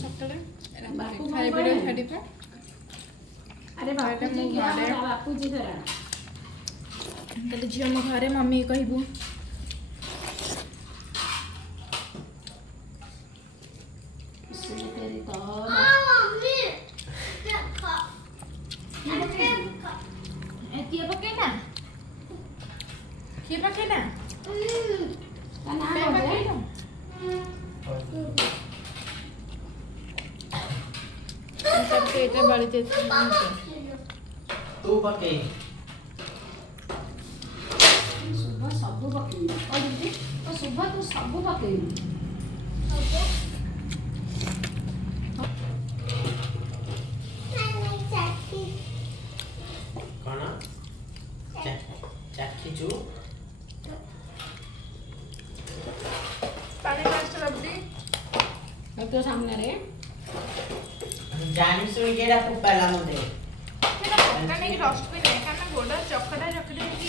सकाळे बापू खाई वीडियो छाड़ी पे अरे बापू जी क्या बापू जी करा तले झियो मो घरे मम्मी कहबू तेरी तो मम्मी किए पकेना किए पकेना तना पे पकेना सबके इतने बड़ी चीज तू पके सुबह सब पकेई और दीदी तो सुबह तू सब पकेई कौन चाखीचु पानी मास्टर अपडी तो सामने रे जानी सुई केडा फुपाला मते मेरा पक्का नहीं रोस्ट भी नहीं करना गोड़ा चकड़ा चकड़ी की